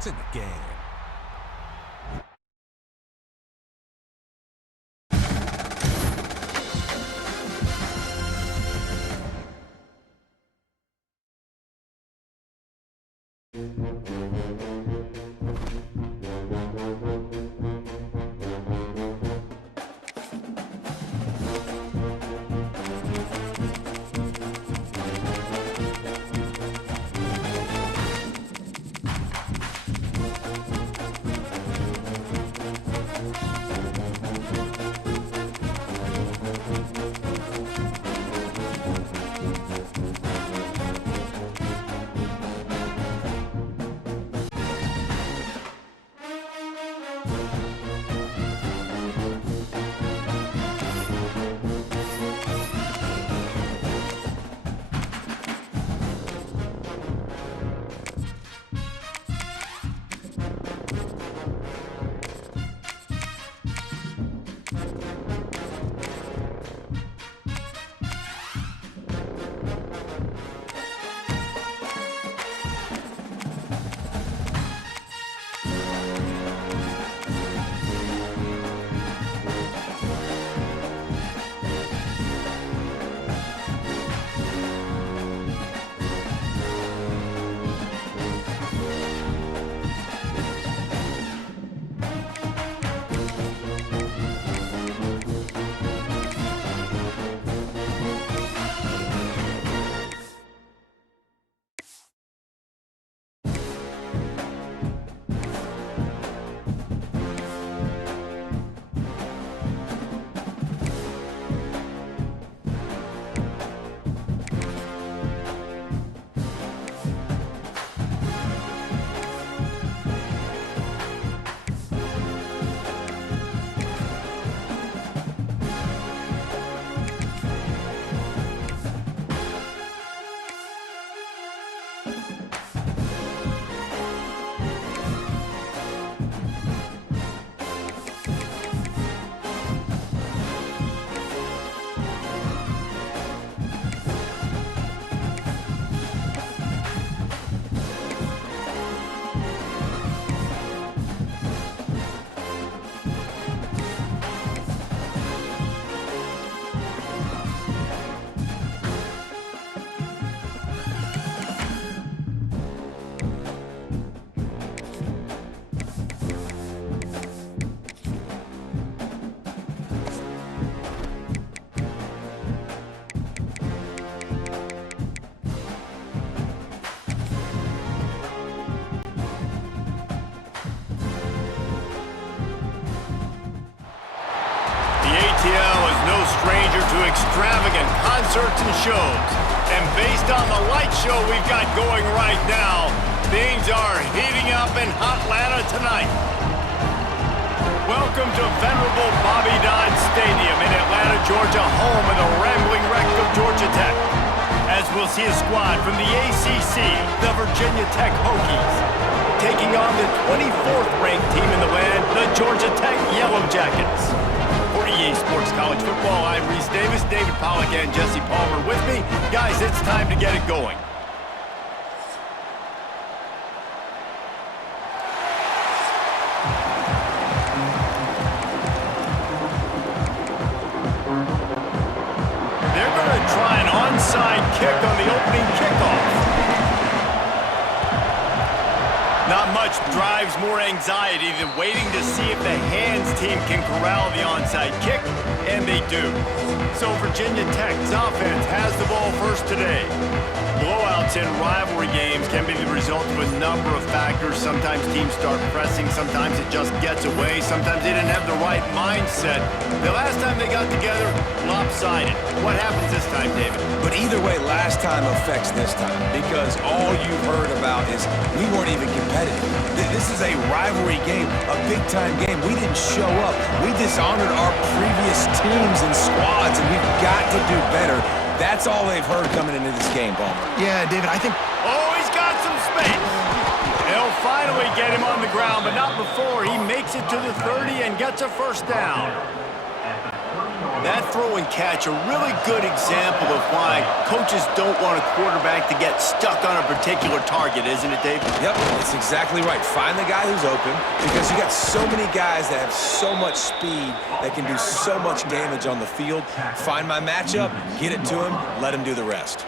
It's in the game. ATL is no stranger to extravagant concerts and shows. And based on the light show we've got going right now, things are heating up in Hotlanta tonight. Welcome to venerable Bobby Dodd Stadium in Atlanta, Georgia, home of the rambling wreck of Georgia Tech. As we'll see a squad from the ACC, the Virginia Tech Hokies, taking on the 24th ranked team in the land, the Georgia Tech Yellow Jackets. For EA Sports College Football, I'm Reese Davis, David Pollack, and Jesse Palmer with me. Guys, it's time to get it going. They're going to try an onside kick on the opening kickoff. Not much drives more anxiety than waiting to see if the hands team can corral the onside kick, and they do. So Virginia Tech's offense has the ball first today. Blowouts in rivalry games can be the result of a number of factors. Sometimes teams start pressing, sometimes it just gets away, sometimes they didn't have the right mindset. The last time they got together, lopsided. What happens this time, David? But either way, last time affects this time, because all you've heard about is we weren't even competitive. This is a rivalry game, a big-time game. We didn't show up. We dishonored our previous teams and squads, and we've got to do better. That's all they've heard coming into this game, Palmer. Yeah, David, I think... Oh, he's got some space. They'll finally get him on the ground, but not before he makes it to the 30 and gets a first down. That throw and catch, a really good example of why coaches don't want a quarterback to get stuck on a particular target, isn't it, Dave? Yep, that's exactly right. Find the guy who's open because you got so many guys that have so much speed that can do so much damage on the field. Find my matchup, get it to him, let him do the rest.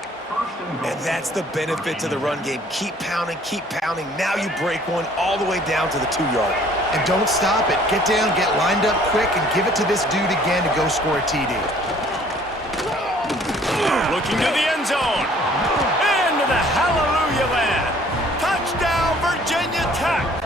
And that's the benefit to the run game. Keep pounding, keep pounding. Now you break one all the way down to the 2-yard. And don't stop it. Get down, get lined up quick, and give it to this dude again to go score a TD. Looking to the end zone. Into the hallelujah land. Touchdown, Virginia Tech.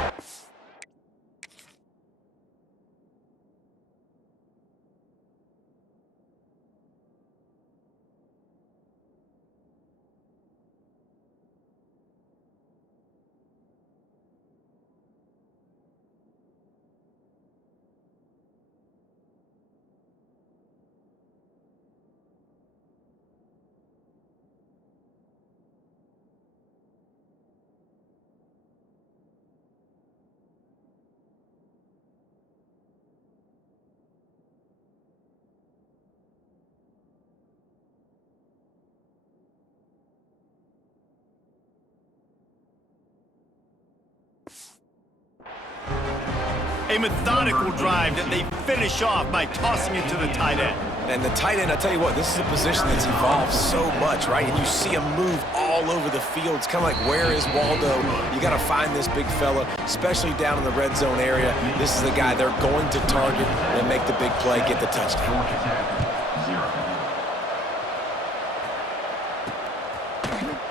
A methodical drive that they finish off by tossing it to the tight end. And the tight end, I'll tell you what, this is a position that's evolved so much, right? And you see him move all over the field. It's kind of like, where is Waldo? You got to find this big fella, especially down in the red zone area. This is the guy they're going to target and make the big play, get the touchdown.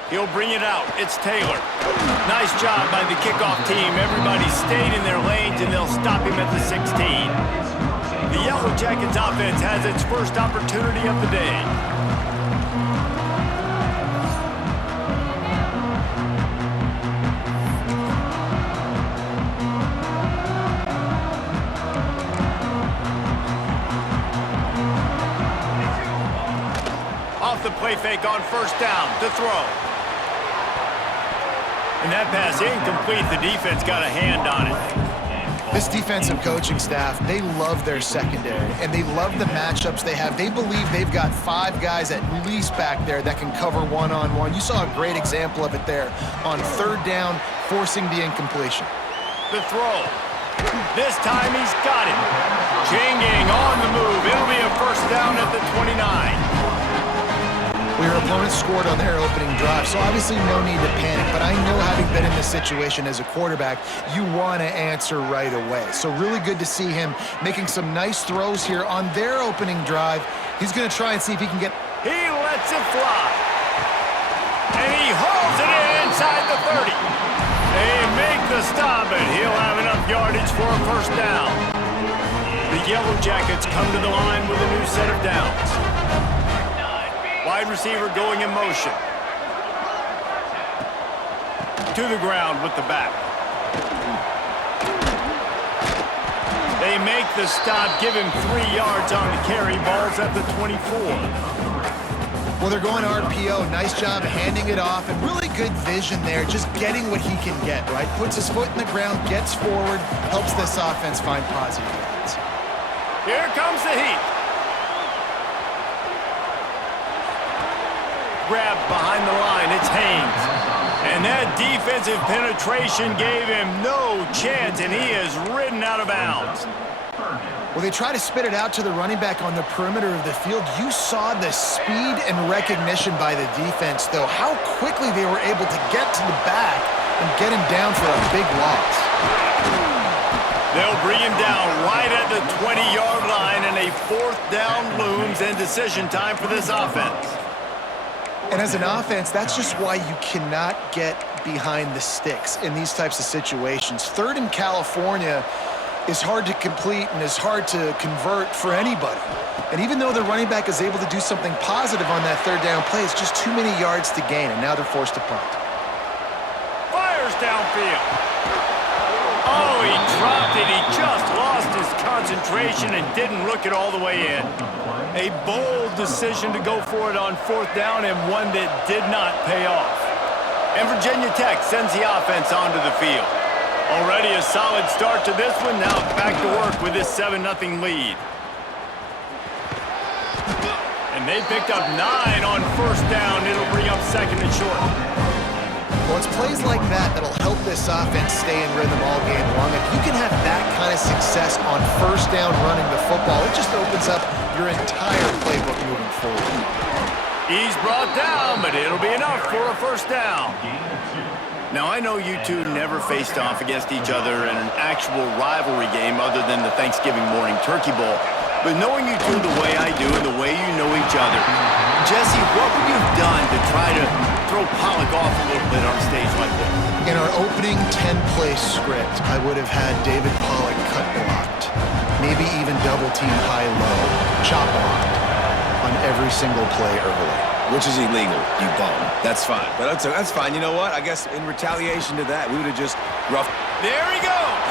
He'll bring it out. It's Taylor. Nice job by the kickoff team. Everybody stayed in their lanes, and they'll stop him at the 16. The Yellow Jackets offense has its first opportunity of the day. Off the play fake on first down to throw. And that pass incomplete. The defense got a hand on it. This defensive coaching staff, they love their secondary, and they love the matchups they have. They believe they've got 5 guys at least back there that can cover one-on-one. You saw a great example of it there on third down, forcing the incompletion. The throw. This time he's got it. Janging on the move. It'll be a first down at the 29. Well, your opponent scored on their opening drive, so obviously no need to panic. But I know, having been in this situation as a quarterback, you want to answer right away. So really good to see him making some nice throws here on their opening drive. He's going to try and see if he can get... He lets it fly. And he hauls it in inside the 30. They make the stop, and he'll have enough yardage for a first down. The Yellow Jackets come to the line with a new set of downs. Wide receiver going in motion. To the ground with the back. They make the stop, give him 3 yards on the carry. Ball's at the 24. Well, they're going RPO. Nice job handing it off, and really good vision there, just getting what he can get, right? Puts his foot in the ground, gets forward, helps this offense find positive yards. Here comes the heat. Grab behind the line, it's Haynes. And that defensive penetration gave him no chance, and he is ridden out of bounds. Well, they try to spit it out to the running back on the perimeter of the field. You saw the speed and recognition by the defense, though, how quickly they were able to get to the back and get him down for a big loss. They'll bring him down right at the 20-yard line, and a fourth down looms, and decision time for this offense. And as an offense, that's just why you cannot get behind the sticks in these types of situations. Third in California is hard to complete and is hard to convert for anybody. And even though the running back is able to do something positive on that third down play, it's just too many yards to gain, and now they're forced to punt. Fires downfield. Oh, he dropped it. He just lost his concentration and didn't look it all the way in. A bold decision to go for it on fourth down, and one that did not pay off. And Virginia Tech sends the offense onto the field. Already a solid start to this one. Now back to work with this 7-0 lead. And they picked up 9 on first down. It'll bring up second and short. Well, it's plays like that that'll help this offense stay in rhythm all game long. If you can have that kind of success on first down running the football, it just opens up your entire playbook moving forward. He's brought down, but it'll be enough for a first down. Now, I know you two never faced off against each other in an actual rivalry game other than the Thanksgiving morning Turkey Bowl. But knowing you two the way I do and the way you know each other, Jesse, what would you have done to try to throw Pollock off a little bit on a stage like this? In our opening 10-play script, I would have had David Pollock cut blocked, maybe even double team high-low, chop blocked on every single play early. Which is illegal, you bum. That's fine. But that's fine. You know what? I guess in retaliation to that, we would have just roughed. There he goes.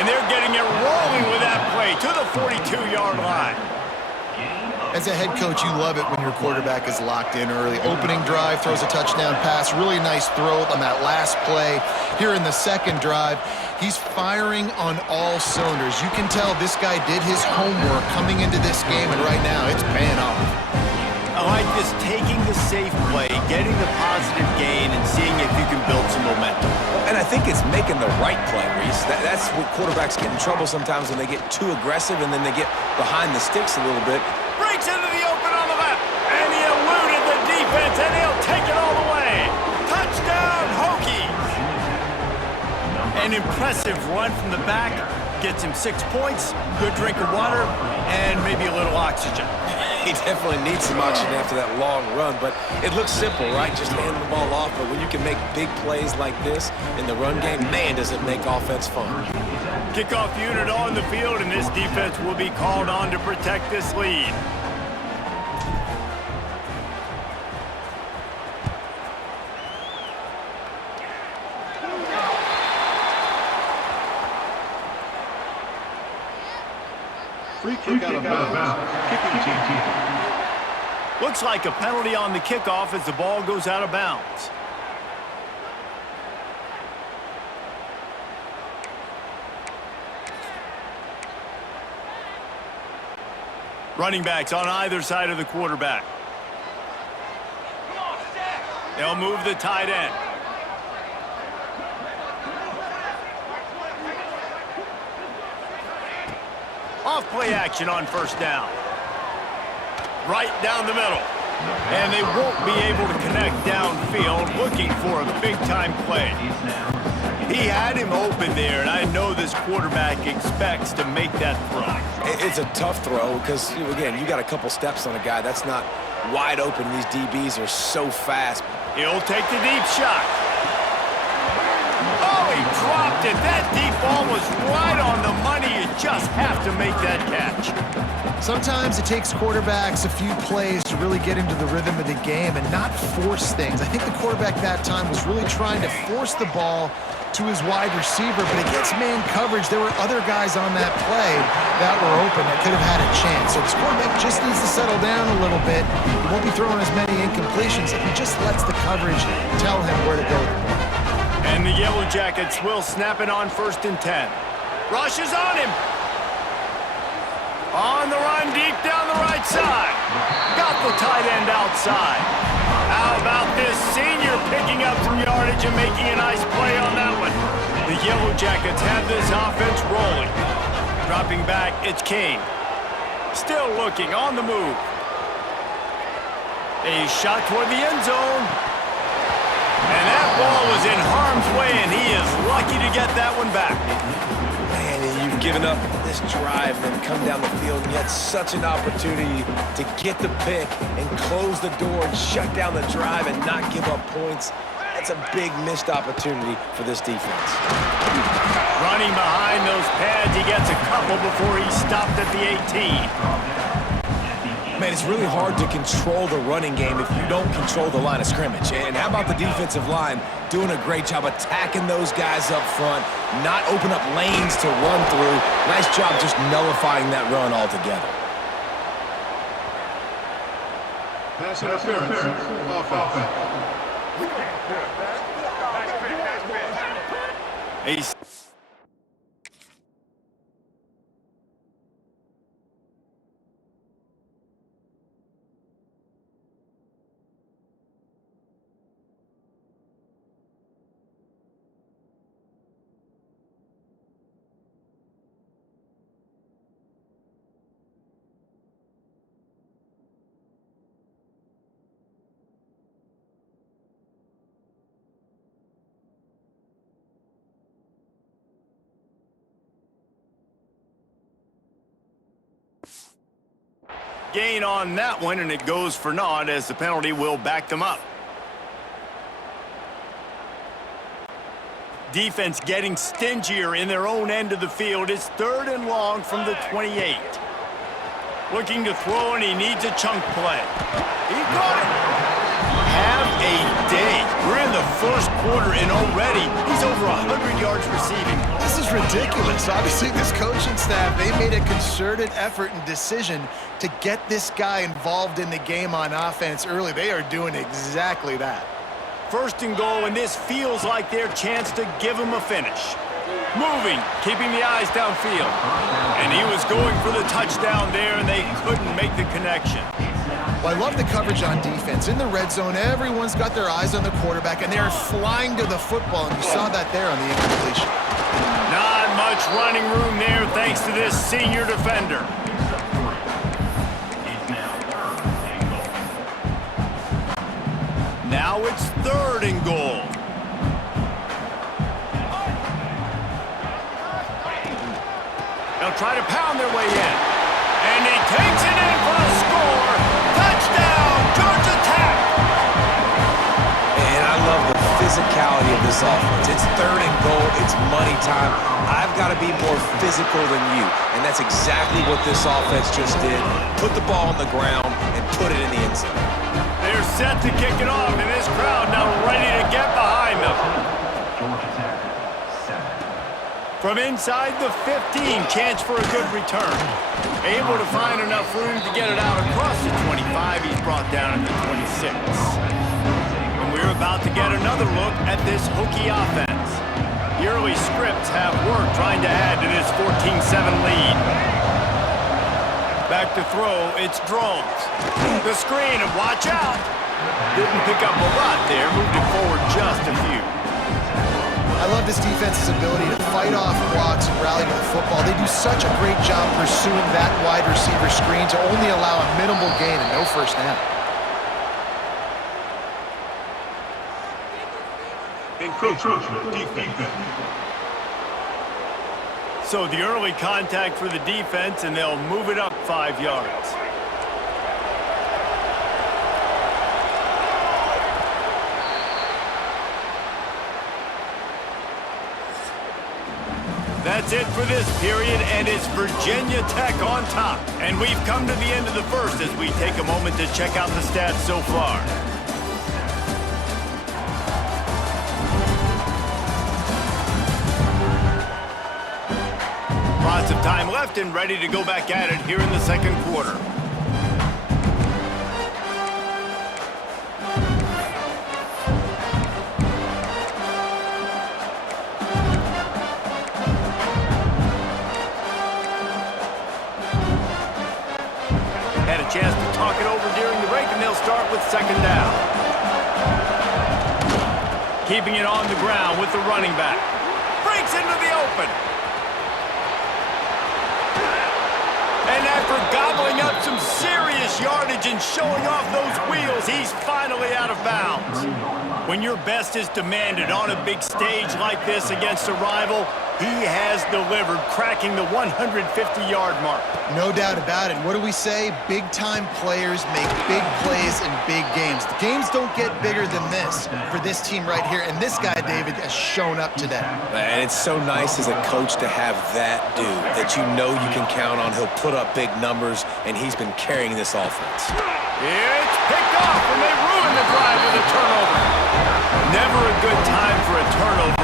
And they're getting it rolling with that play to the 42-yard line. As a head coach, you love it when your quarterback is locked in early. Opening drive, throws a touchdown pass. Really nice throw on that last play. Here in the second drive, he's firing on all cylinders. You can tell this guy did his homework coming into this game, and right now it's paying off. I like this, taking the safe play, getting the positive gain, and seeing if you can build some momentum. And I think it's making the right play, Reese. That's what quarterbacks get in trouble sometimes when they get too aggressive and then they get behind the sticks a little bit. Breaks into the open on the left, and he eluded the defense, and he'll take it all the way. Touchdown, Hokies! An impressive run from the back. Gets him 6 points, good drink of water, and maybe a little oxygen. He definitely needs some oxygen after that long run, but it looks simple, right? Just hand the ball off, but when you can make big plays like this in the run game, man, does it make offense fun. Kickoff unit on the field, and this defense will be called on to protect this lead. Free kick out of bounds. Kicking team. Looks like a penalty on the kickoff as the ball goes out of bounds. Running backs on either side of the quarterback. They'll move the tight end. Off play action on first down. Right down the middle. And they won't be able to connect downfield, looking for a big-time play. He had him open there, and I know this quarterback expects to make that throw. It's a tough throw because, again, you got a couple steps on a guy. That's not wide open. These DBs are so fast. He'll take the deep shot. Oh, he dropped it. That deep ball was right on the money. You just have to make that catch. Sometimes it takes quarterbacks a few plays to really get into the rhythm of the game and not force things. I think the quarterback that time was really trying to force the ball to his wide receiver, but against man coverage, there were other guys on that play that were open that could have had a chance. So this quarterback just needs to settle down a little bit. He won't be throwing as many incompletions if he just lets the coverage tell him where to go with the ball. And the Yellow Jackets will snap it on 1st and 10. Rush is on him. On the run, deep down the right side. Got the tight end outside. How about this senior picking up some yardage and making a nice play on that one? The Yellow Jackets have this offense rolling. Dropping back, it's King. Still looking, on the move. A shot toward the end zone. And that ball was in harm's way, and he is lucky to get that one back. Man, you've given up this drive and come down the field, and you had such an opportunity to get the pick and close the door and shut down the drive and not give up points. That's a big missed opportunity for this defense. Running behind those pads, he gets a couple before he stopped at the 18. Man, it's really hard to control the running game if you don't control the line of scrimmage. And how about the defensive line doing a great job attacking those guys up front, not open up lanes to run through. Nice job just nullifying that run altogether. Pass interference. Offense. A gain on that one, and it goes for naught as the penalty will back them up. Defense getting stingier in their own end of the field. It's 3rd and long from the 28. Looking to throw, and he needs a chunk play. He got it. Have a day. We're in the first quarter, and already he's over 100 yards receiving. This is ridiculous. Obviously, this coaching staff, they made a concerted effort and decision to get this guy involved in the game on offense early. They are doing exactly that. 1st and goal, and this feels like their chance to give him a finish. Moving, keeping the eyes downfield. And he was going for the touchdown there, and they couldn't make the connection. Well, I love the coverage on defense. In the red zone, everyone's got their eyes on the quarterback, and they're flying to the football, and you saw that there on the incompletion. Not much running room there thanks to this senior defender. Now it's 3rd and goal. They'll try to pound their way in. And he takes it in for a score. Touchdown, Georgia Tech! And I love the physicality of this offense. It's 3rd and goal. It's money time. I've got to be more physical than you. And that's exactly what this offense just did. Put the ball on the ground and put it in the end zone. They're set to kick it off, and this crowd now ready to get behind them. From inside the 15, chance for a good return. Able to find enough room to get it out across the 25. He's brought down at the 26. And we're about to get another look at this Hokie offense. The early scripts have worked trying to add to this 14-7 lead. Back to throw, it's Drones. The screen, and watch out. Didn't pick up a lot there, moved it forward just a few. I love this defense's ability to fight off blocks and rally to the football. They do such a great job pursuing that wide receiver screen to only allow a minimal gain and no first down. Encroachment defense. So the early contact for the defense, and they'll move it up 5 yards. That's it for this period, and it's Virginia Tech on top. And we've come to the end of the first as we take a moment to check out the stats so far. Lots of time left and ready to go back at it here in the second quarter. Had a chance to talk it over during the break, and they'll start with 2nd down. Keeping it on the ground with the running back. Breaks into the open. And after gobbling up some serious yardage and showing off those wheels, he's finally out of bounds. When your best is demanded on a big stage like this against a rival, he has delivered, cracking the 150-yard mark. No doubt about it. What do we say? Big-time players make big plays in big games. The games don't get bigger than this for this team right here, and this guy, David, has shown up today. And it's so nice as a coach to have that dude that you know you can count on. He'll put up big numbers, and he's been carrying this offense. It's picked off, and they ruin the drive with a turnover. Never a good time for a turnover.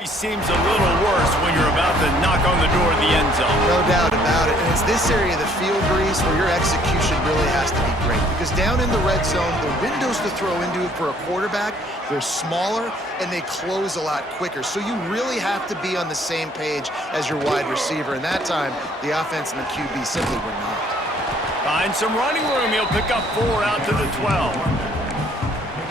He seems a little worse when you're about to knock on the door of the end zone. No doubt about it. And it's this area of the field, Reese, where your execution really has to be great. Because down in the red zone, the windows to throw into for a quarterback, they're smaller and they close a lot quicker. So you really have to be on the same page as your wide receiver. And that time, the offense and the QB simply were not. Find some running room. He'll pick up 4 out to the 12.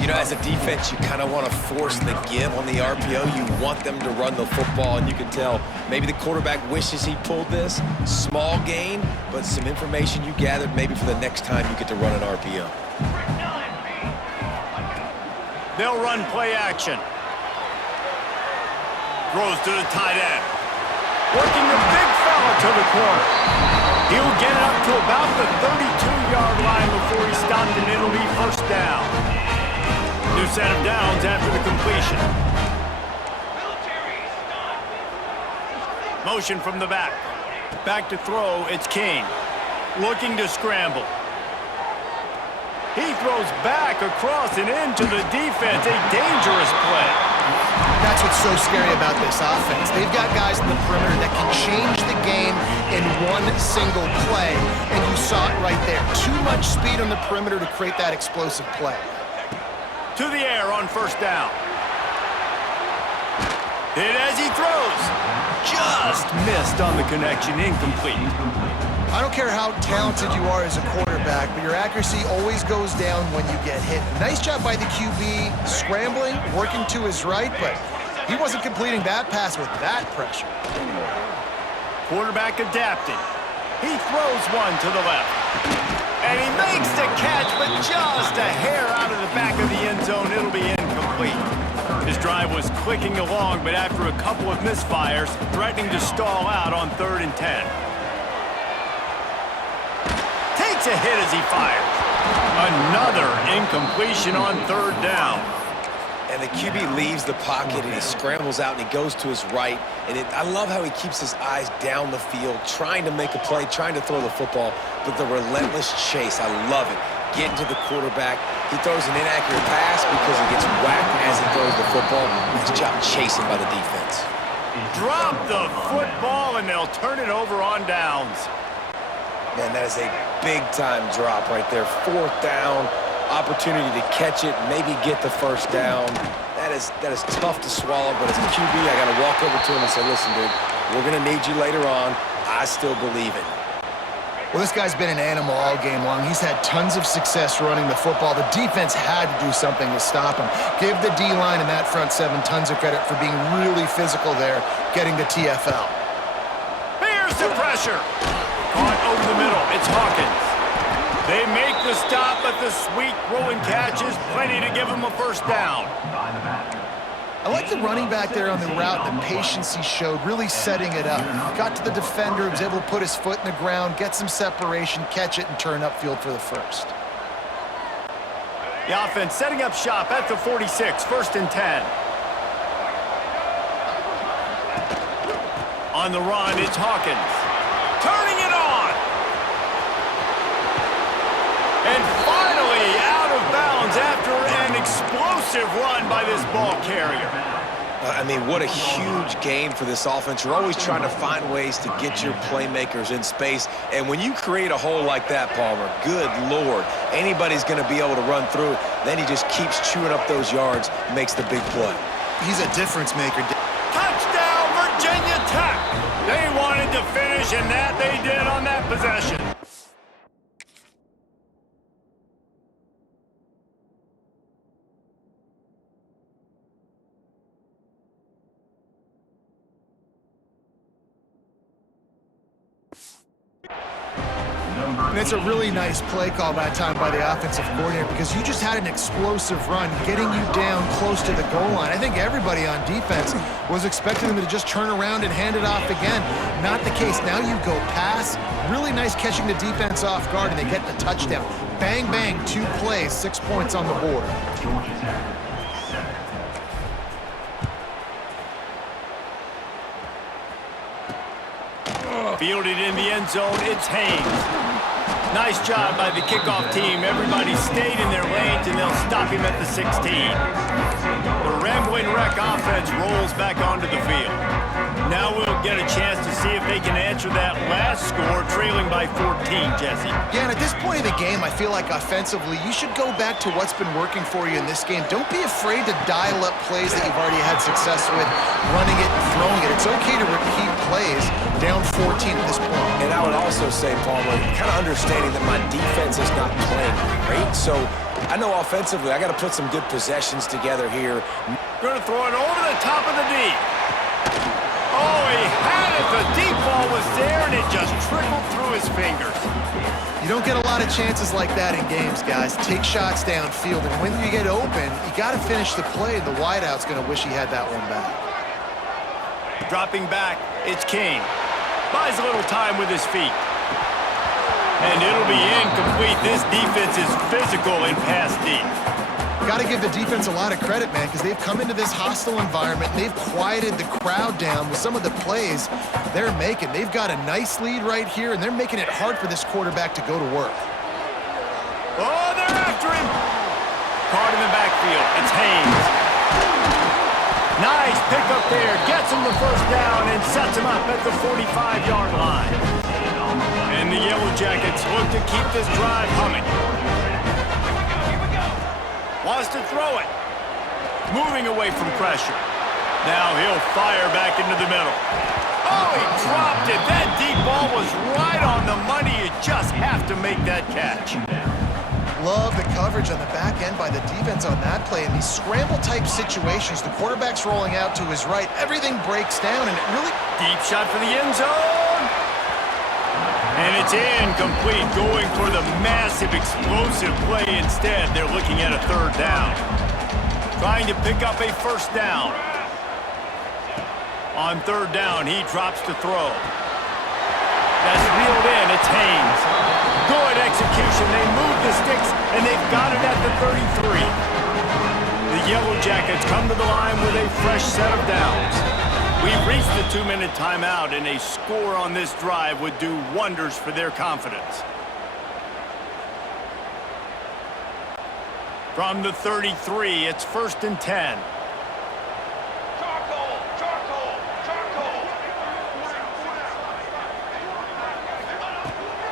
You know, as a defense, you kind of want to force the give on the RPO. You want them to run the football, and you can tell maybe the quarterback wishes he pulled this. Small gain, but some information you gathered maybe for the next time you get to run an RPO. They'll run play action. Throws to the tight end. Working the big fella to the corner. He'll get it up to about the 32-yard line before he stopped, and it'll be first down. New set of downs after the completion. Motion from the back. Back to throw, it's King. Looking to scramble. He throws back across and into the defense. A dangerous play. That's what's so scary about this offense. They've got guys in the perimeter that can change the game in one single play, and you saw it right there. Too much speed on the perimeter to create that explosive play. To the air on first down. Hit as he throws. Just missed on the connection, incomplete. I don't care how talented you are as a quarterback, but your accuracy always goes down when you get hit. Nice job by the QB scrambling, working to his right, but he wasn't completing that pass with that pressure. Quarterback adapting. He throws one to the left. And he makes the catch, but just a hair out of the back of the end zone. It'll be incomplete. His drive was clicking along, but after a couple of misfires, threatening to stall out on 3rd and 10. Takes a hit as he fires. Another incompletion on 3rd down. And the QB leaves the pocket, and he scrambles out, and he goes to his right. And I love how he keeps his eyes down the field, trying to make a play, trying to throw the football, but the relentless chase, I love it. Getting to the quarterback. He throws an inaccurate pass because he gets whacked as he throws the football. Nice job chasing by the defense. Drop the football, and they'll turn it over on downs. Man, that is a big-time drop right there. 4th down. Opportunity to catch it, maybe get the first down. That is tough to swallow, but as a QB, I got to walk over to him and say, listen, dude, we're going to need you later on. I still believe it. Well, this guy's been an animal all game long. He's had tons of success running the football. The defense had to do something to stop him. Give the D-line and that front seven tons of credit for being really physical there, getting the TFL. Here's the pressure. Caught over the middle. It's Hawkins. They make the stop, but the sweet throwing catch is plenty to give him a first down. I like the running back there on the route, the patience he showed, really setting it up. Got to the defender, was able to put his foot in the ground, get some separation, catch it, and turn upfield for the first. The offense setting up shop at the 46, 1st and 10. On the run, it's Hawkins. Turning it on. And finally out of bounds after an explosive run by this ball carrier. I mean, what a huge game for this offense. You're always trying to find ways to get your playmakers in space. And when you create a hole like that, Palmer, good Lord, anybody's going to be able to run through it. Then he just keeps chewing up those yards, makes the big play. He's a difference maker. Touchdown, Virginia Tech. They wanted to finish, and that they did on that possession. And it's a really nice play call that time by the offensive coordinator because you just had an explosive run getting you down close to the goal line. I think everybody on defense was expecting them to just turn around and hand it off again. Not the case. Now you go pass. Really nice catching the defense off guard, and they get the touchdown. Bang, bang, 2 plays, 6 points on the board. Fielded in the end zone, it's Haynes. Nice job by the kickoff team. Everybody stayed in their lanes, and they'll stop him at the 16. The Rambling Wreck offense rolls back onto the field. Now we'll get a chance to see if they can answer that last score, trailing by 14, Jesse. Yeah, and at this point of the game, I feel like offensively, you should go back to what's been working for you in this game. Don't be afraid to dial up plays that you've already had success with, running it and throwing it. It's okay to repeat plays down 14 at this point. And I would also say, Palmer, kind of understanding that my defense is not playing great, so I know offensively I got to put some good possessions together here. Going to throw it over the top of the D. Oh, he had it. The deep ball was there, and it just trickled through his fingers. You don't get a lot of chances like that in games, guys. Take shots downfield, and when you get open, you got to finish the play. The wideout's going to wish he had that one back. Dropping back, it's King. Buys a little time with his feet. And it'll be incomplete. This defense is physical in pass D. Got to give the defense a lot of credit, man, because they've come into this hostile environment. And they've quieted the crowd down with some of the plays they're making. They've got a nice lead right here, and they're making it hard for this quarterback to go to work. Oh, they're after him. Caught in the backfield. It's Haynes. Nice pickup there. Gets him the first down and sets him up at the 45-yard line. And the Yellow Jackets look to keep this drive humming. Wants to throw it. Moving away from pressure. Now he'll fire back into the middle. Oh, he dropped it. That deep ball was right on the money. You just have to make that catch. Love the coverage on the back end by the defense on that play. In these scramble-type situations, the quarterback's rolling out to his right. Everything breaks down, and it really... Deep shot for the end zone. And it's incomplete, going for the massive, explosive play instead. They're looking at a third down. Trying to pick up a first down. On third down, he drops to throw. That's reeled in. It's Haynes. Good execution. They move the sticks, and they've got it at the 33. The Yellow Jackets come to the line with a fresh set of downs. We've reached the 2-minute timeout, and a score on this drive would do wonders for their confidence. From the 33, it's 1st and 10.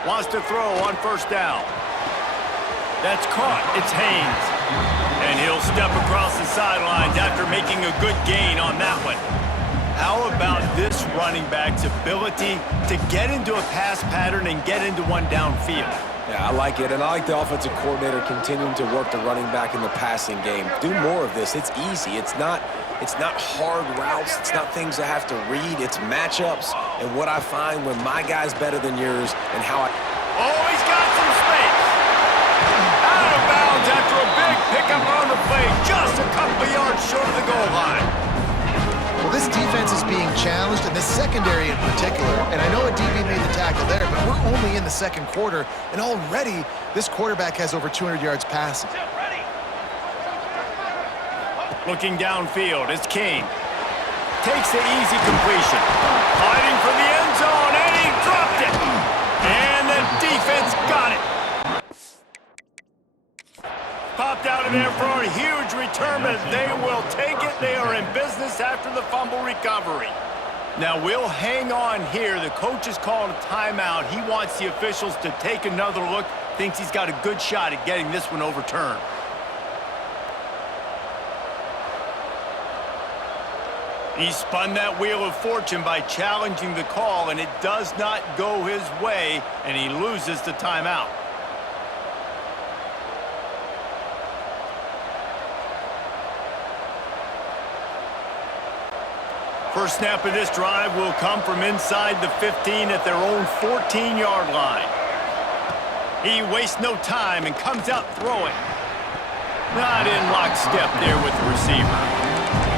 Wants to throw on first down. That's caught. It's Haynes. And he'll step across the sidelines after making a good gain on that one. How about this running back's ability to get into a pass pattern and get into one downfield? Yeah, I like it, and I like the offensive coordinator continuing to work the running back in the passing game. Do more of this. It's easy. It's not hard routes. It's not things I have to read. It's matchups and what I find when my guy's better than yours and how I... Oh, he's got some space. Out of bounds after a big pickup on the play, just a couple of yards short of the goal line. Well, this defense is being challenged, and the secondary in particular. And I know a DB made the tackle there, but we're only in the second quarter, and already this quarterback has over 200 yards passing. Looking downfield, it's King. Takes the easy completion. Fighting for the end zone, and he dropped it. And the defense got it. Popped out of there for a huge return, but they will take it. They are in business after the fumble recovery. Now we'll hang on here. The coach is calling a timeout. He wants the officials to take another look. Thinks he's got a good shot at getting this one overturned. He spun that wheel of fortune by challenging the call, and it does not go his way, and he loses the timeout. First snap of this drive will come from inside the 15 at their own 14-yard line. He wastes no time and comes out throwing. Not in lockstep there with the receiver.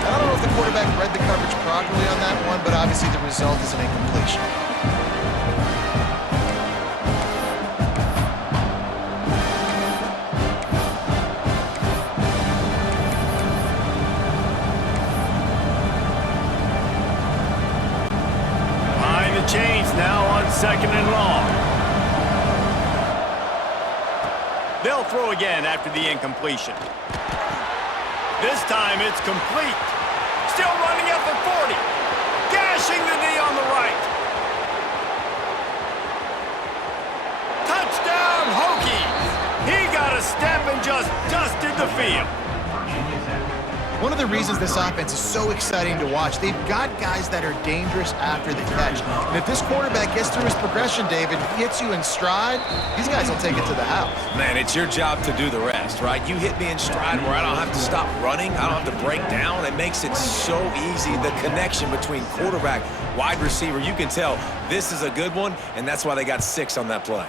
I don't know if the quarterback read the coverage properly on that one, but obviously the result is an incompletion. Behind the chains now on 2nd and long. They'll throw again after the incompletion. This time it's complete. Still running at the 40. Gashing the knee on the One of the reasons this offense is so exciting to watch, they've got guys that are dangerous after the catch. And if this quarterback gets through his progression, David, hits you in stride, these guys will take it to the house. Man, it's your job to do the rest, right? You hit me in stride where I don't have to stop running. I don't have to break down. It makes it so easy, the connection between quarterback, wide receiver. You can tell this is a good one, and that's why they got 6 on that play.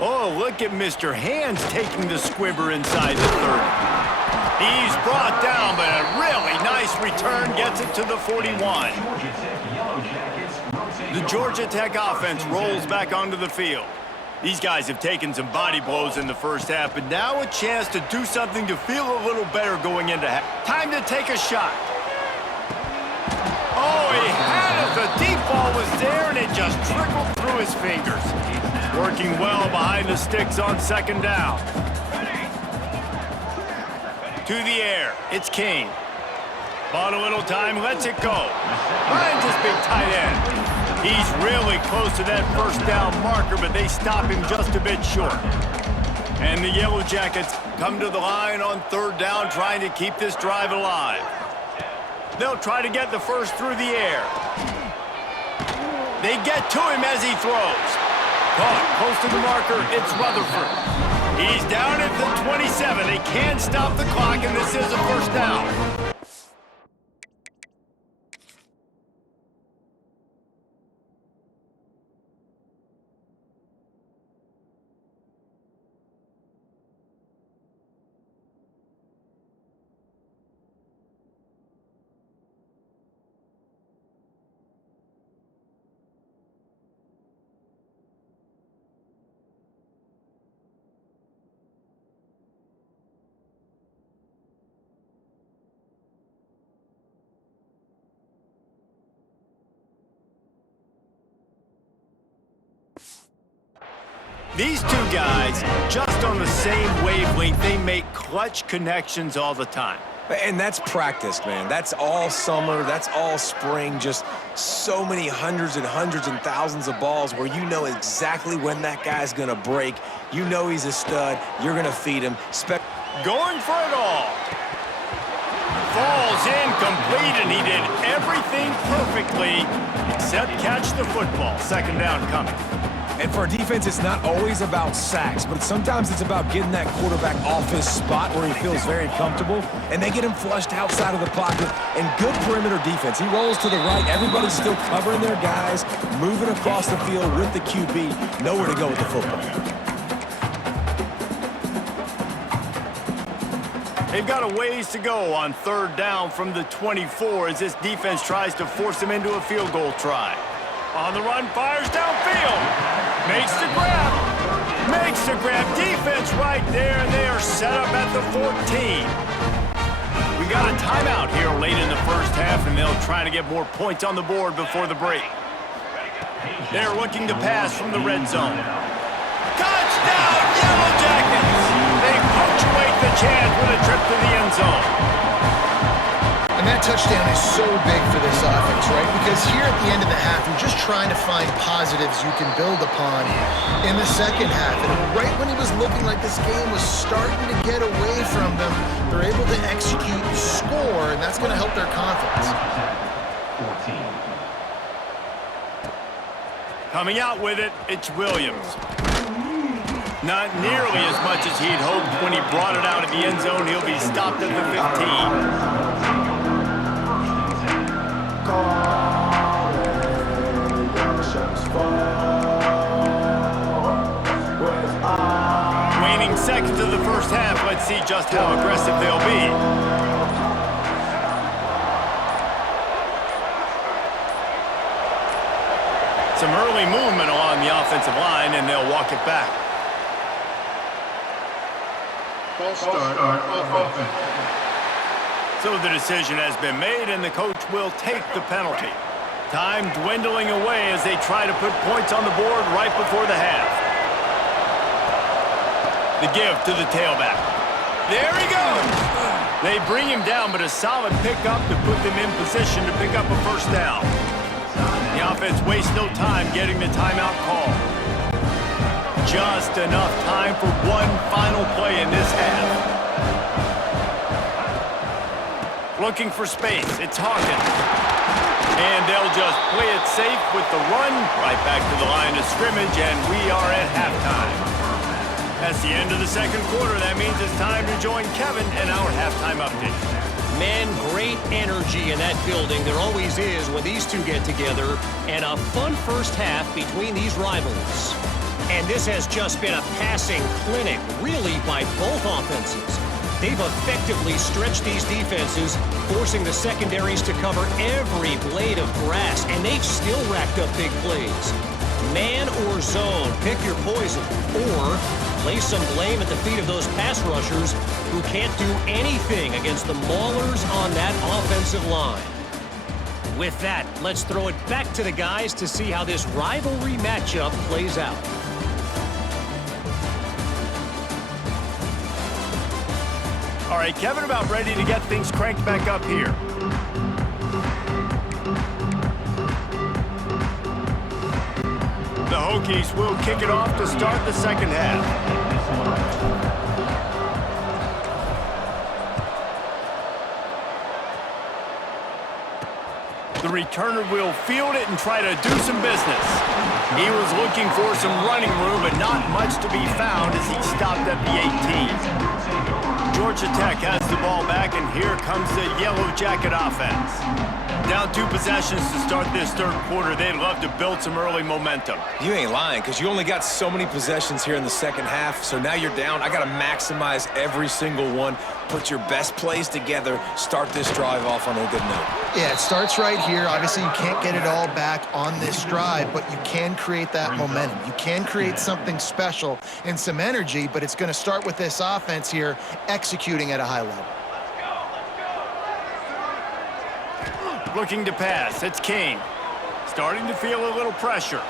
Oh, look at Mr. Hands taking the squibber inside the 30. He's brought down, but a really nice return gets it to the 41. The Georgia Tech offense rolls back onto the field. These guys have taken some body blows in the first half, but now a chance to do something to feel a little better going into half. Time to take a shot. Oh, he had it. The deep ball was there, and it just trickled through his fingers. Working well behind the sticks on second down. To the air, it's King. Bought a little time, lets it go. Finds his big tight end. He's really close to that first down marker, but they stop him just a bit short. And the Yellow Jackets come to the line on third down, trying to keep this drive alive. They'll try to get the first through the air. They get to him as he throws. Caught close to the marker, it's Rutherford. He's down at the 27. They can't stop the clock, and this is a first down. These two guys, just on the same wavelength, they make clutch connections all the time. And that's practice, man. That's all summer. That's all spring. Just so many hundreds and thousands of balls where you know exactly when that guy's going to break. You know he's a stud. You're going to feed him. Going for it all. Falls incomplete, and he did everything perfectly except catch the football. Second down coming. And for a defense, it's not always about sacks, but sometimes it's about getting that quarterback off his spot where he feels very comfortable, and they get him flushed outside of the pocket. And good perimeter defense. He rolls to the right. Everybody's still covering their guys, moving across the field with the QB. Nowhere to go with the football. They've got a ways to go on third down from the 24 as this defense tries to force them into a field goal try. On the run, fires downfield. Makes the grab. Makes the grab. Defense right there, and they are set up at the 14. We got a timeout here late in the first half, and they'll try to get more points on the board before the break. They're looking to pass from the red zone. Touchdown, Yellow Jackets! They punctuate the chance with a trip to the end zone. And that touchdown is so big for this offense, right? Because here at the end of the half, you're just trying to find positives you can build upon in the second half. And right when it was looking like this game was starting to get away from them, they're able to execute, score, and that's going to help their confidence. Coming out with it, it's Williams. Not nearly as much as he'd hoped when he brought it out of the end zone. He'll be stopped at the 15. Waning seconds of the first half. Let's see just how aggressive they'll be. Some early movement along the offensive line, and they'll walk it back. False start on offense. So the decision has been made, and the coach will take the penalty. Time dwindling away as they try to put points on the board right before the half. The give to the tailback. There he goes! They bring him down, but a solid pickup to put them in position to pick up a first down. The offense wastes no time getting the timeout call. Just enough time for one final play in this half. Looking for space. It's Hawkins. And they'll just play it safe with the run right back to the line of scrimmage, and we are at halftime. That's the end of the second quarter. That means it's time to join Kevin in our halftime update. Man, great energy in that building. There always is when these two get together. And a fun first half between these rivals. And this has just been a passing clinic, really, by both offenses. They've effectively stretched these defenses, forcing the secondaries to cover every blade of grass, and they've still racked up big plays. Man or zone, pick your poison, or place some blame at the feet of those pass rushers who can't do anything against the maulers on that offensive line. With that, let's throw it back to the guys to see how this rivalry matchup plays out. All right, Kevin, about ready to get things cranked back up here. The Hokies will kick it off to start the second half. The returner will field it and try to do some business. He was looking for some running room, but not much to be found as he stopped at the 18. Georgia Tech has the ball back, and here comes the Yellow Jacket offense. Down 2 possessions to start this third quarter. They'd love to build some early momentum. You ain't lying, because you only got so many possessions here in the second half, so now you're down. I got to maximize every single one, put your best plays together, start this drive off on a good note. Yeah, it starts right here. Obviously, you can't get it all back on this drive, but you can create that momentum. You can create something special and some energy, but it's going to start with this offense here executing at a high level. Looking to pass. It's Kane. Starting to feel a little pressure.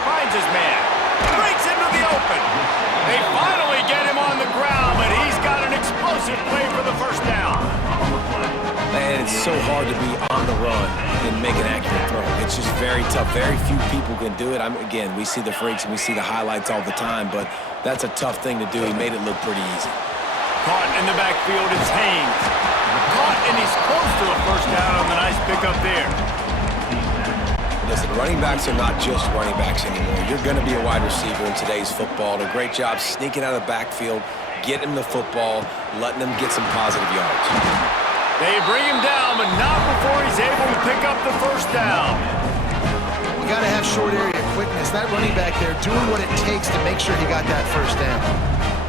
Finds his man. Breaks into the open. They finally get him on the ground, but he's got an explosive play for the first down. Man, it's so hard to be on the run and make an accurate throw. It's just very tough. Very few people can do it. Again, we see the freaks and we see the highlights all the time, but that's a tough thing to do. He made it look pretty easy. Caught in the backfield, it's Haynes. Caught, and he's close to a first down on the nice pickup there. Listen, running backs are not just running backs anymore. You're going to be a wide receiver in today's football. And a great job sneaking out of the backfield, getting him the football, letting him get some positive yards. They bring him down, but not before he's able to pick up the first down. You got to have short area quickness. That running back there doing what it takes to make sure he got that first down.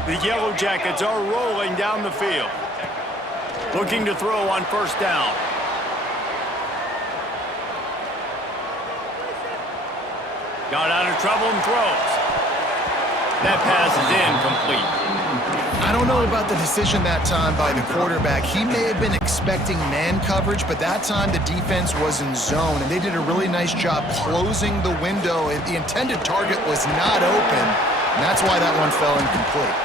The Yellow Jackets are rolling down the field. Looking to throw on first down. Got out of trouble and throws. That pass is incomplete. I don't know about the decision that time by the quarterback. He may have been expecting man coverage, but that time the defense was in zone, and they did a really nice job closing the window. The intended target was not open, and that's why that one fell incomplete.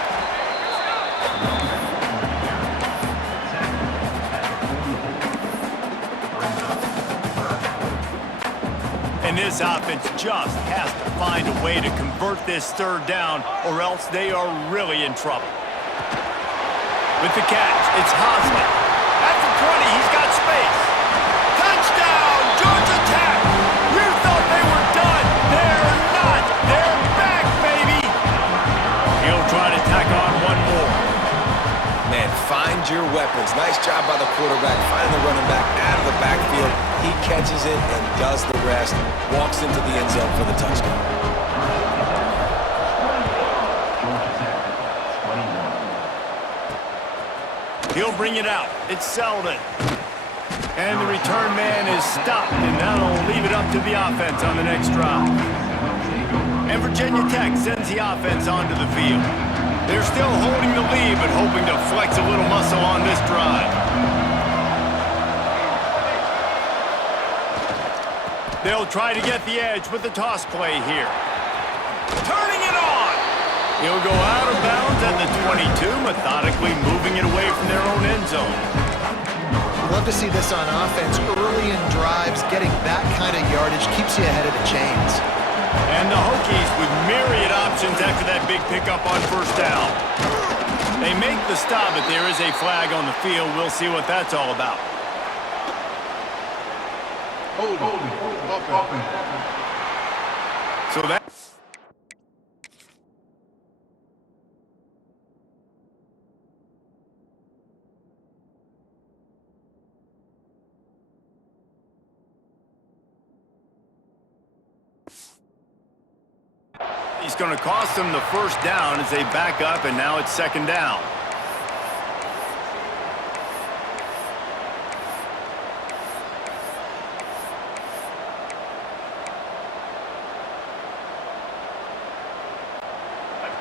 And this offense just has to find a way to convert this third down, or else they are really in trouble. With the catch, it's Hosman. At the 20, he's got space. Touchdown, Georgia Tech! You thought they were done. They're not. They're back, baby! He'll try to tack on one more. Man, find your weapons. Nice job by the quarterback, finding the running back out of the backfield. He catches it and does the rest, walks into the end zone for the touchdown. He'll bring it out. It's Selden. And the return man is stopped, and that'll leave it up to the offense on the next drive. And Virginia Tech sends the offense onto the field. They're still holding the lead, but hoping to flex a little muscle on this drive. They'll try to get the edge with the toss play here. Turning it on! He'll go out of bounds at the 22, methodically moving it away from their own end zone. Love to see this on offense. Early in drives, getting that kind of yardage keeps you ahead of the chains. And the Hokies with myriad options after that big pickup on first down. They make the stop, but there is a flag on the field. We'll see what that's all about. Holding. So that... He's going to cost them the first down as they back up, and now it's second down.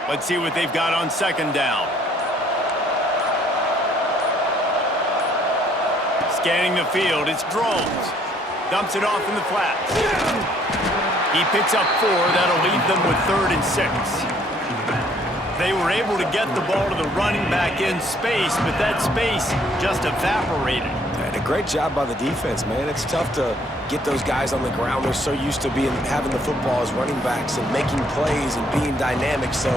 Let's see what they've got on second down. Scanning the field, it's Drones. Dumps it off in the flats. He picks up 4. That'll leave them with 3rd and 6. They were able to get the ball to the running back in space, but that space just evaporated. And a great job by the defense, man. It's tough to get those guys on the ground. They're so used to having the football as running backs and making plays and being dynamic. So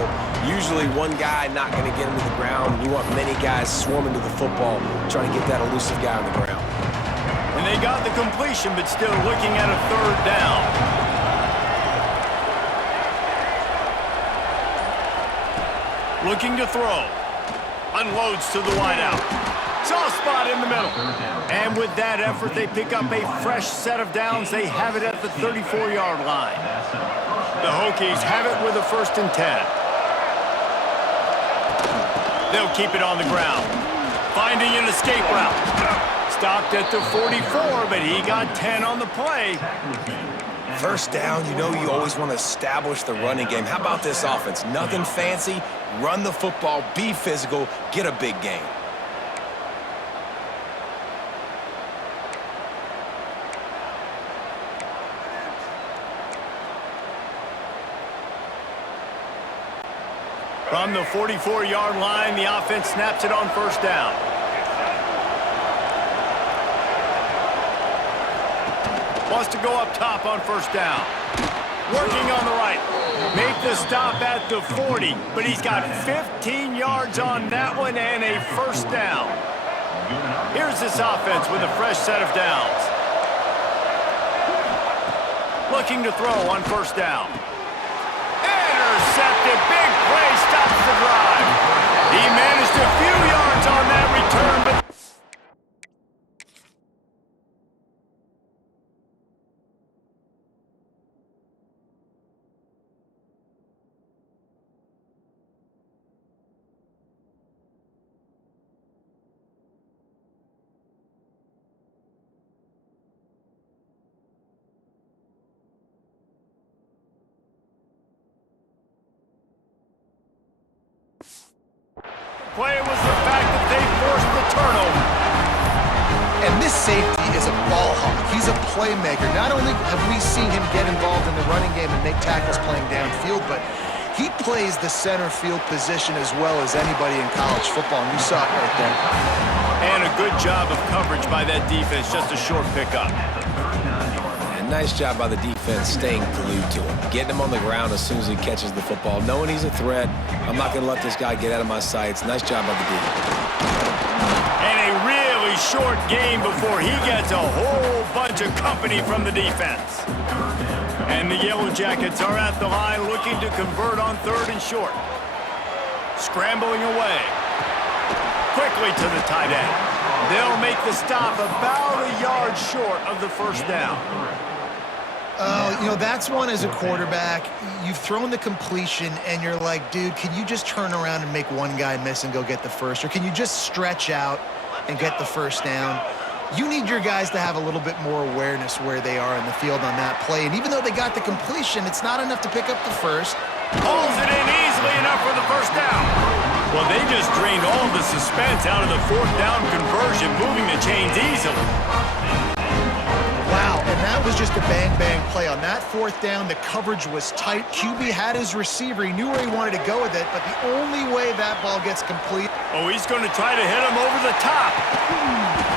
usually one guy not going to get him to the ground. You want many guys swarming to the football, trying to get that elusive guy on the ground. And they got the completion, but still looking at a 3rd down. Looking to throw. Unloads to the wideout. Soft spot in the middle. And with that effort, they pick up a fresh set of downs. They have it at the 34-yard line. The Hokies have it with a 1st and 10. They'll keep it on the ground. Finding an escape route. Stopped at the 44, but he got 10 on the play. First down, you know you always want to establish the running game. How about this offense? Nothing fancy. Run the football, be physical, get a big gain. From the 44-yard line, the offense snaps it on 1st down. Wants to go up top on 1st down. Working on the right. Make the stop at the 40, but he's got 15 yards on that one and a 1st down. Here's this offense with a fresh set of downs. Looking to throw on 1st down. Intercepted. Big play stops the drive. He managed a few yards on that return, but... Play was the fact that they forced the turnover. And this safety is a ball hawk. He's a playmaker. Not only have we seen him get involved in the running game and make tackles playing downfield, but he plays the center field position as well as anybody in college football, and you saw it right there. And a good job of coverage by that defense, just a short pickup. And nice job by the defense staying glued to him, getting him on the ground as soon as he catches the football, knowing he's a threat. I'm not going to let this guy get out of my sights. Nice job by the defense. And a really short game before he gets a whole bunch of company from the defense. And the Yellow Jackets are at the line looking to convert on 3rd and short. Scrambling away. Quickly to the tight end. They'll make the stop about a yard short of the 1st down. You know, that's one as a quarterback. You've thrown the completion, and you're like, dude, can you just turn around and make one guy miss and go get the first? Or can you just stretch out and get the 1st down? You need your guys to have a little bit more awareness where they are in the field on that play. And even though they got the completion, it's not enough to pick up the first. Pulls it in easily enough for the 1st down. Well, they just drained all the suspense out of the 4th down conversion, moving the chains easily. Wow, and that was just a bang-bang play. On that 4th down, the coverage was tight. QB had his receiver. He knew where he wanted to go with it, but the only way that ball gets complete... Oh, he's going to try to hit him over the top.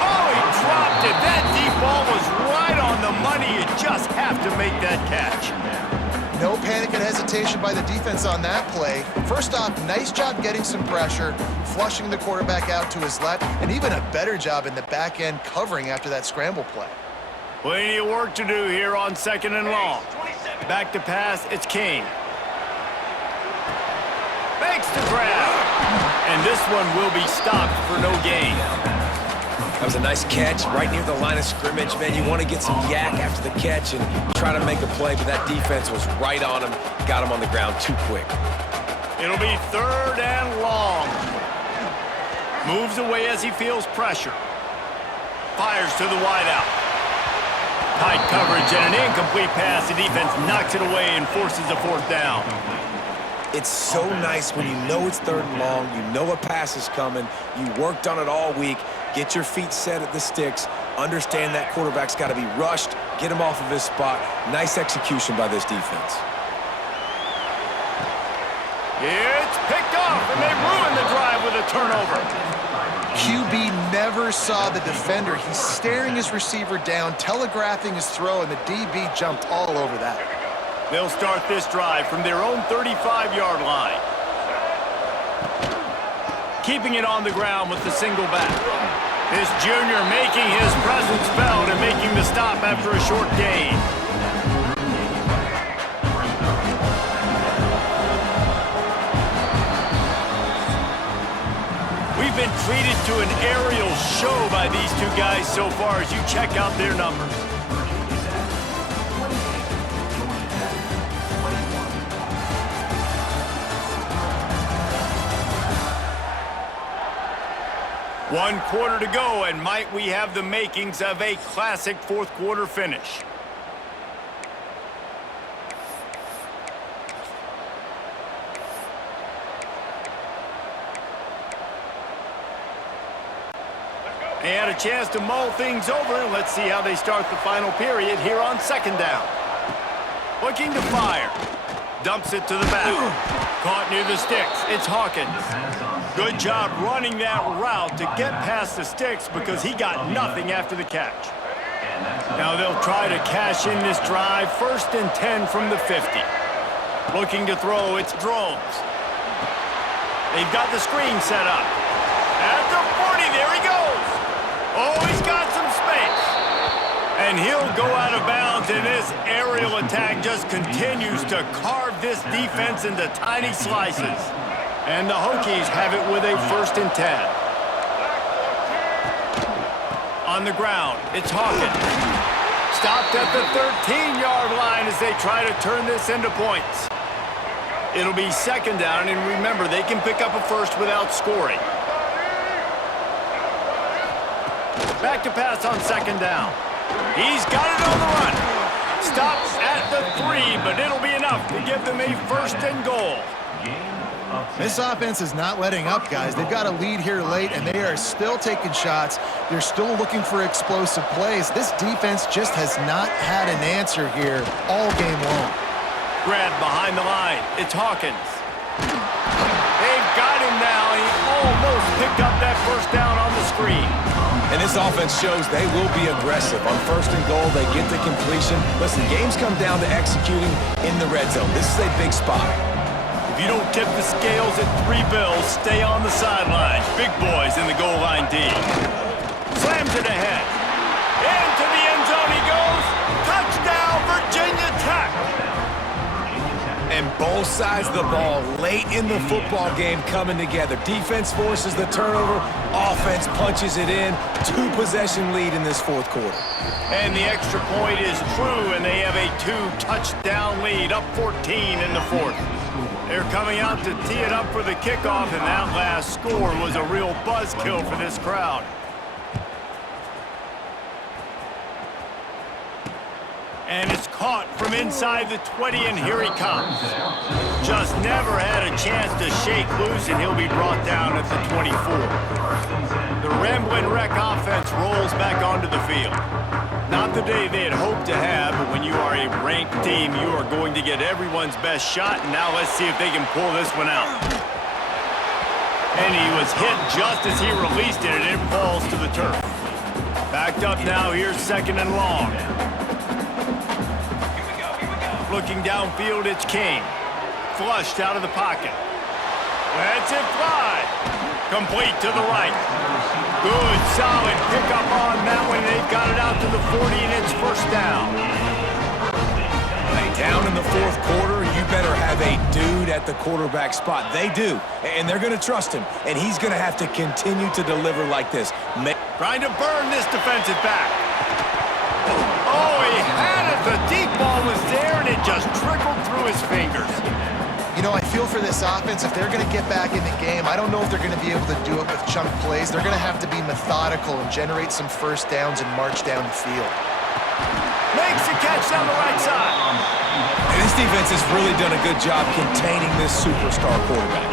Oh, he dropped it. That deep ball was right on the money. You just have to make that catch. No panic and hesitation by the defense on that play. First off, nice job getting some pressure, flushing the quarterback out to his left, and even a better job in the back end covering after that scramble play. Plenty of work to do here on 2nd and long. Back to pass, it's King. Makes the grab. And this one will be stopped for no gain. That was a nice catch right near the line of scrimmage, man. You want to get some yak after the catch and try to make a play, but that defense was right on him, got him on the ground too quick. It'll be 3rd and long. Moves away as he feels pressure. Fires to the wideout. Tight coverage and an incomplete pass. The defense knocks it away and forces a 4th down. It's so nice when you know it's 3rd and long, you know a pass is coming, you worked on it all week, get your feet set at the sticks, understand that quarterback's got to be rushed, get him off of his spot. Nice execution by this defense. It's picked off, and they ruin the drive with a turnover. QB never saw the defender. He's staring his receiver down, telegraphing his throw, and the DB jumped all over that. They'll start this drive from their own 35-yard line. Keeping it on the ground with the single back. This junior making his presence felt and making the stop after a short gain. We've been treated to an aerial show by these two guys so far as you check out their numbers. One quarter to go, and might we have the makings of a classic 4th quarter finish. They had a chance to mull things over. Let's see how they start the final period here on 2nd down. Looking to fire. Dumps it to the back. Caught near the sticks. It's Hawkins. Good job running that route to get past the sticks because he got nothing after the catch. Now they'll try to cash in this drive. 1st and 10 from the 50. Looking to throw, it's Drones. They've got the screen set up. At the 40, there he goes. Oh, he's got some space. And he'll go out of bounds, and this aerial attack just continues to carve this defense into tiny slices. And the Hokies have it with a 1st and 10. On the ground, it's Hawkins. Stopped at the 13-yard line as they try to turn this into points. It'll be 2nd down, and remember, they can pick up a 1st without scoring. Back to pass on 2nd down. He's got it on the run. Stops at the 3, but it'll be enough to give them a 1st and goal. This offense is not letting up, guys. They've got a lead here late, and they are still taking shots. They're still looking for explosive plays. This defense just has not had an answer here all game long. Grab behind the line. It's Hawkins. They've got him now. He almost picked up that 1st down on the screen. And this offense shows they will be aggressive. On 1st and goal, they get the completion. Listen, games come down to executing in the red zone. This is a big spot. If you don't tip the scales at 3 bills, stay on the sidelines. Big boys in the goal line D. Slams it ahead. Into the end zone he goes. Touchdown, Virginia Tech. And both sides of the ball late in the football game coming together. Defense forces the turnover. Offense punches it in. 2-possession lead in this 4th quarter. And the extra point is true, and they have a 2-touchdown lead, up 14 in the 4th. They're coming out to tee it up for the kickoff, and that last score was a real buzzkill for this crowd. And it's caught from inside the 20, and here he comes. Just never had a chance to shake loose, and he'll be brought down at the 24. The Ramblin' Wreck offense rolls back onto the field. Not the day they had hoped to have, but when you are a ranked team, you are going to get everyone's best shot, and now let's see if they can pull this one out. And he was hit just as he released it, and it falls to the turf. Backed up now, here's 2nd and long. Looking downfield, it's King. Flushed out of the pocket. Lets it fly. Complete to the right. Good, solid pickup on that one. They've got it out to the 40, and it's first down. Hey, down in the fourth quarter, you better have a dude at the quarterback spot. They do, and they're going to trust him, and he's going to have to continue to deliver like this. Trying to burn this defensive back. Oh, he had it. The deep ball was there, and it just trickled through his fingers. You know, I feel for this offense, if they're going to get back in the game, I don't know if they're going to be able to do it with chunk plays. They're going to have to be methodical and generate some first downs and march down the field. Makes the catch down the right side. And this defense has really done a good job containing this superstar quarterback.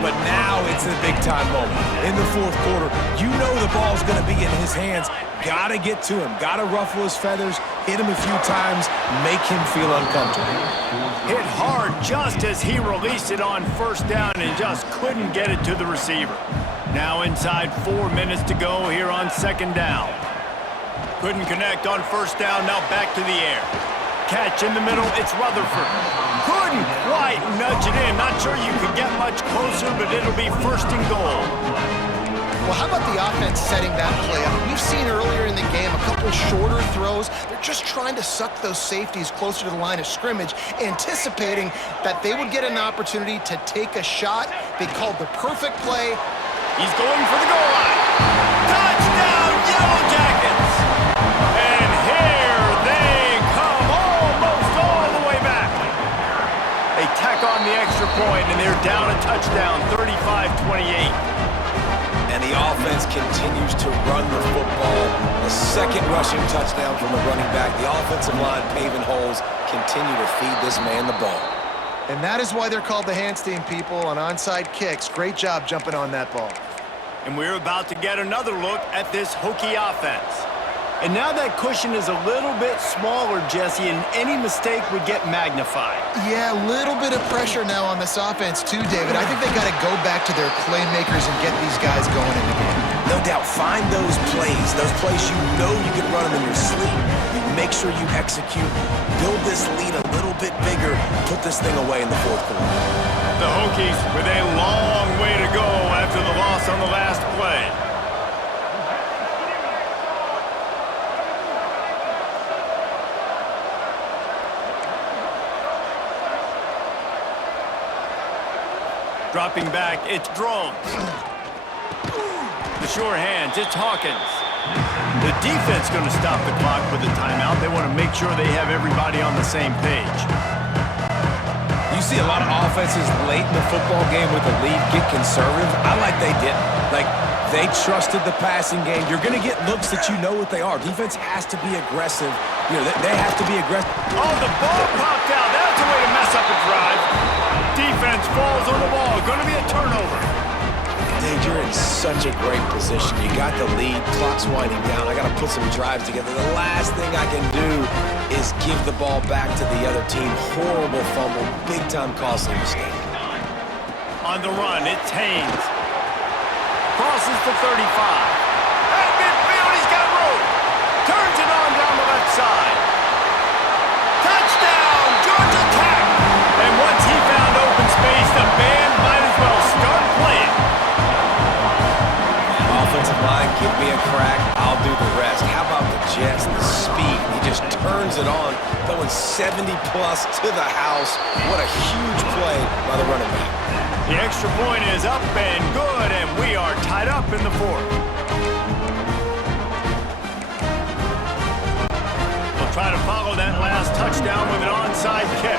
But now it's a big-time moment. In the fourth quarter, you know the ball's going to be in his hands. Got to get to him. Got to ruffle his feathers, hit him a few times, make him feel uncomfortable. Hit hard just as he released it on first down and just couldn't get it to the receiver. Now inside 4 minutes to go here on second down. Couldn't connect on first down, now back to the air. Catch in the middle, it's Rutherford. Couldn't quite nudge it in. Not sure you could get much closer, but it'll be first and goal. Well, how about the offense setting that play up? We've seen earlier in the game a couple shorter throws. They're just trying to suck those safeties closer to the line of scrimmage, anticipating that they would get an opportunity to take a shot. They called the perfect play. He's going for the goal line. Touchdown, Yellow Jackets! And here they come almost all the way back. They tack on the extra point, and they're down a touchdown, 35-28. And the offense continues to run the football. A second rushing touchdown from the running back. The offensive line paving holes, continue to feed this man the ball. And that is why they're called the hands team, people, on onside kicks. Great job jumping on that ball. And we're about to get another look at this Hokie offense. And now that cushion is a little bit smaller, Jesse, and any mistake would get magnified. Yeah, a little bit of pressure now on this offense too, David. I think they got to go back to their playmakers and get these guys going in the game. No doubt, find those plays you know you can run them in your sleep. You make sure you execute, build this lead a little bit bigger, put this thing away in the fourth quarter. The Hokies with a long way to go after the loss on the last play. Dropping back, it's Drones. The sure hands, it's Hawkins. The defense going to stop the clock with a timeout. They want to make sure they have everybody on the same page. You see a lot of offenses late in the football game with the lead get conservative. I like they didn't. They trusted the passing game. You're going to get looks that you know what they are. Defense has to be aggressive. You know, they have to be aggressive. Oh, the ball popped out. That's a way to mess up a drive. Defense falls on the ball. Going to be a turnover. Dave, you're in such a great position. You got the lead. Clock's winding down. I got to put some drives together. The last thing I can do is give the ball back to the other team. Horrible fumble. Big-time costly mistake. On the run, it's Haynes. Crosses the 35. At midfield, he's got room. Turns it on down the left side. Touchdown, Georgia Tech. And once he found open space, the band might as well start playing. Offensive line, give me a crack. I'll do the rest. How about the Jets, the speed? He just turns it on, going 70-plus to the house. What a huge play by the running back. The extra point is up and good, and we are tied up in the fourth. We'll try to follow that last touchdown with an onside kick.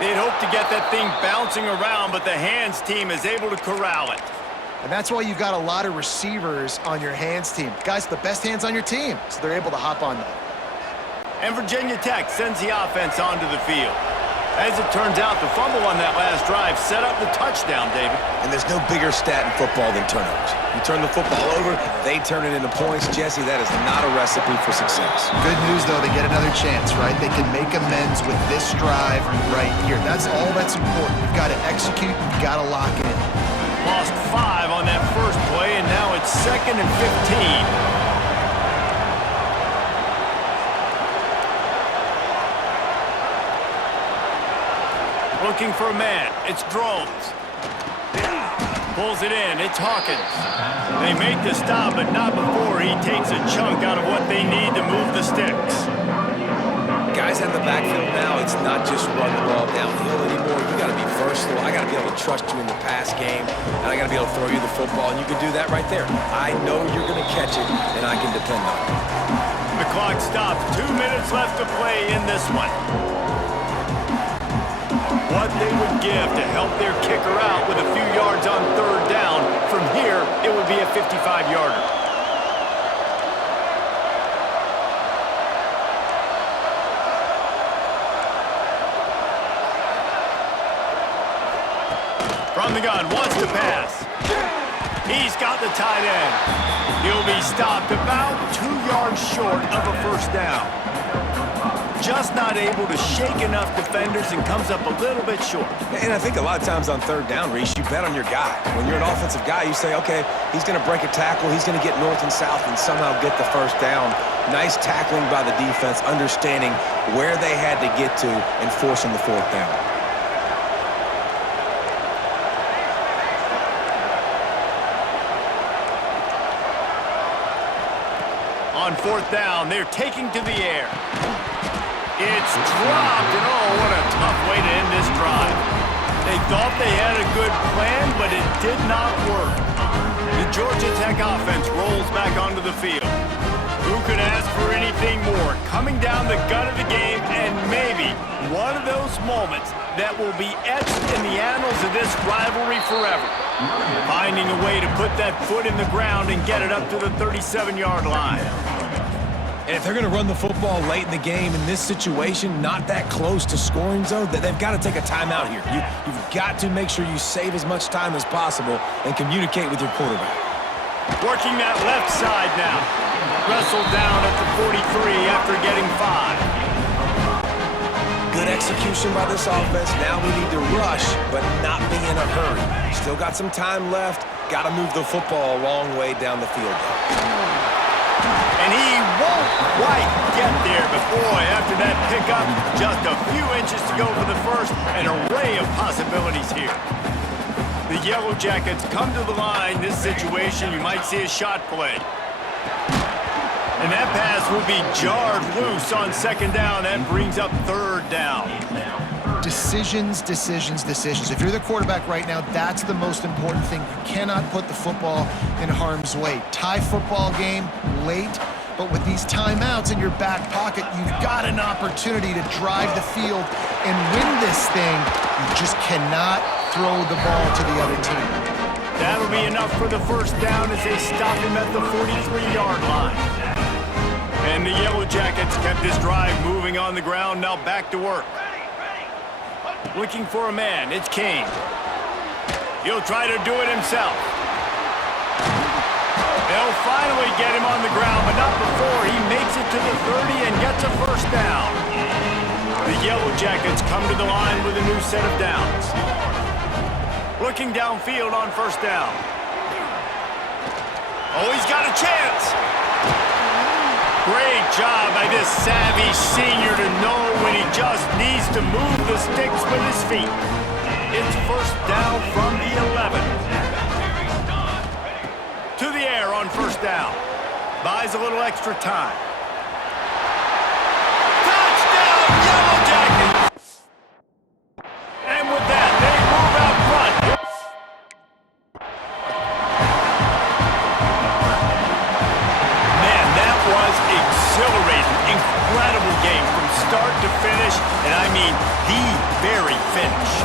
They'd hoped to get that thing bouncing around, but the hands team is able to corral it. And that's why you've got a lot of receivers on your hands team. Guys, the best hands on your team, so they're able to hop on that. And Virginia Tech sends the offense onto the field. As it turns out, the fumble on that last drive set up the touchdown, David. And there's no bigger stat in football than turnovers. You turn the football over, they turn it into points. Jesse, that is not a recipe for success. Good news, though, they get another chance, right? They can make amends with this drive right here. That's all that's important. You've got to execute, you've got to lock in. Lost 5 on that first play, and now it's 2nd and 15. looking for a man. It's Drones. Pulls it in. It's Hawkins. They make the stop, but not before he takes a chunk out of what they need to move the sticks. Guys in the backfield now, it's not just run the ball downhill anymore. You got to be versatile. I got to be able to trust you in the pass game, and I got to be able to throw you the football, and you can do that right there. I know you're going to catch it, and I can depend on it. The clock stops. 2 minutes left to play in this one. What they would give to help their kicker out with a few yards on third down. From here, it would be a 55-yarder. From the gun, wants to pass. He's got the tight end. He'll be stopped about 2 yards short of a first down. Just not able to shake enough defenders and comes up a little bit short. And I think a lot of times on third down, Reese, you bet on your guy. When you're an offensive guy, you say, okay, he's going to break a tackle, he's going to get north and south and somehow get the first down. Nice tackling by the defense, understanding where they had to get to and forcing the fourth down. On fourth down, they're taking to the air. It's dropped, and oh, what a tough way to end this drive. They thought they had a good plan, but it did not work. The Georgia Tech offense rolls back onto the field. Who could ask for anything more? Coming down the gut of the game, and maybe one of those moments that will be etched in the annals of this rivalry forever. Finding a way to put that foot in the ground and get it up to the 37-yard line. And if they're going to run the football late in the game in this situation, not that close to scoring zone, they've got to take a timeout here. You've got to make sure you save as much time as possible and communicate with your quarterback. Working that left side now. Wrestled down at the 43 after getting 5. Good execution by this offense. Now we need to rush, but not be in a hurry. Still got some time left. Got to move the football a long way down the field. And he won't quite get there, but boy, after that pickup, just a few inches to go for the first. An array of possibilities here. The Yellow Jackets come to the line. This situation, you might see a shot play. And that pass will be jarred loose on second down. That brings up third down. Decisions, decisions, decisions. If you're the quarterback right now, that's the most important thing. You cannot put the football in harm's way. Tie football game late, but with these timeouts in your back pocket, you've got an opportunity to drive the field and win this thing. You just cannot throw the ball to the other team. That'll be enough for the first down as they stop him at the 43-yard line. And the Yellow Jackets kept this drive moving on the ground, now back to work. Looking for a man, it's Kane. He'll try to do it himself. They'll finally get him on the ground, but not before he makes it to the 30 and gets a first down. The Yellow Jackets come to the line with a new set of downs. Looking downfield on first down. Oh, he's got a chance. Great job by this savvy senior to know when he just needs to move the sticks with his feet. It's first down from the 11. To the air on first down. Buys a little extra time. Touchdown, Yellow Jackets! And with that, they move out front. Man, that was exhilarating, incredible game from start to finish, and I mean the very finish.